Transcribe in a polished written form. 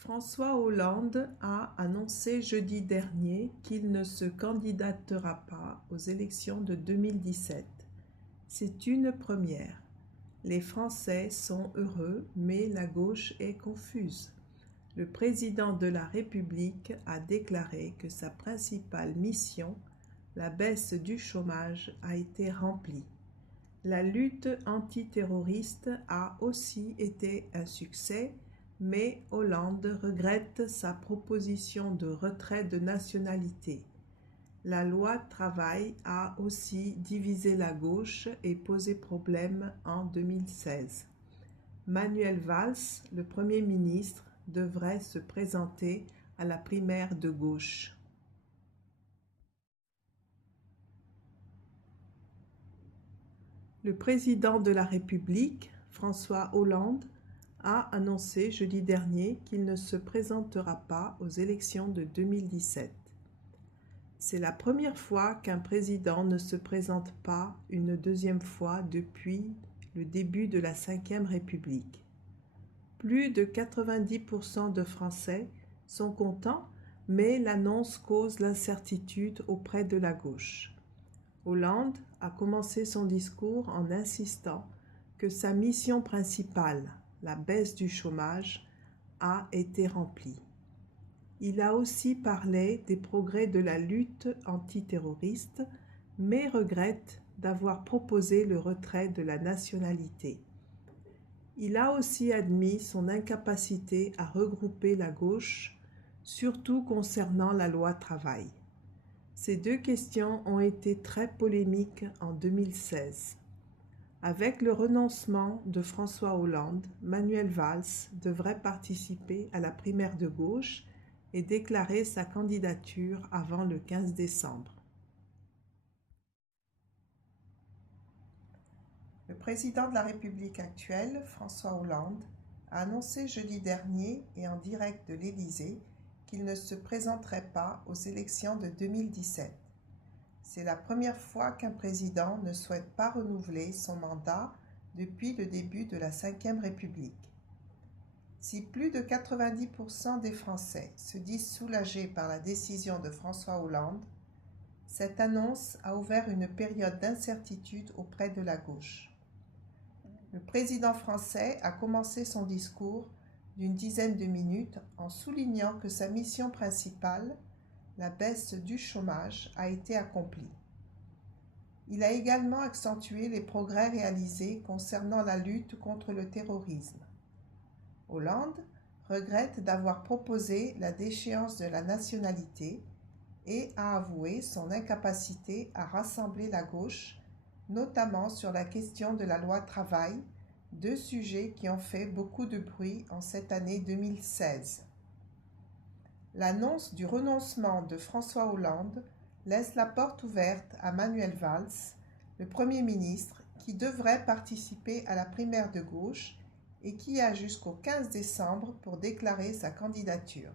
François Hollande a annoncé jeudi dernier qu'il ne se candidatera pas aux élections de 2017. C'est une première. Les Français sont heureux, mais la gauche est confuse. Le président de la République a déclaré que sa principale mission, la baisse du chômage, a été remplie. La lutte antiterroriste a aussi été un succès, mais Hollande regrette sa proposition de retrait de nationalité. La loi travail a aussi divisé la gauche et posé problème en 2016. Manuel Valls, le Premier ministre, devrait se présenter à la primaire de gauche. Le président de la République, François Hollande, a annoncé jeudi dernier qu'il ne se présentera pas aux élections de 2017. C'est la première fois qu'un président ne se présente pas une deuxième fois depuis le début de la Ve République. Plus de 90% de Français sont contents, mais l'annonce cause l'incertitude auprès de la gauche. Hollande a commencé son discours en insistant que sa mission principale, la baisse du chômage, a été remplie. Il a aussi parlé des progrès de la lutte antiterroriste, mais regrette d'avoir proposé le retrait de la nationalité. Il a aussi admis son incapacité à regrouper la gauche, surtout concernant la loi travail. Ces deux questions ont été très polémiques en 2016. Avec le renoncement de François Hollande, Manuel Valls devrait participer à la primaire de gauche et déclarer sa candidature avant le 15 décembre. Le président de la République actuelle, François Hollande, a annoncé jeudi dernier et en direct de l'Élysée qu'il ne se présenterait pas aux élections de 2017. C'est la première fois qu'un président ne souhaite pas renouveler son mandat depuis le début de la Ve République. Si plus de 90% des Français se disent soulagés par la décision de François Hollande, cette annonce a ouvert une période d'incertitude auprès de la gauche. Le président français a commencé son discours d'une dizaine de minutes en soulignant que sa mission principale, la baisse du chômage, a été accomplie. Il a également accentué les progrès réalisés concernant la lutte contre le terrorisme. Hollande regrette d'avoir proposé la déchéance de la nationalité et a avoué son incapacité à rassembler la gauche, notamment sur la question de la loi travail, deux sujets qui ont fait beaucoup de bruit en cette année 2016. L'annonce du renoncement de François Hollande laisse la porte ouverte à Manuel Valls, le Premier ministre, qui devrait participer à la primaire de gauche et qui a jusqu'au 15 décembre pour déclarer sa candidature.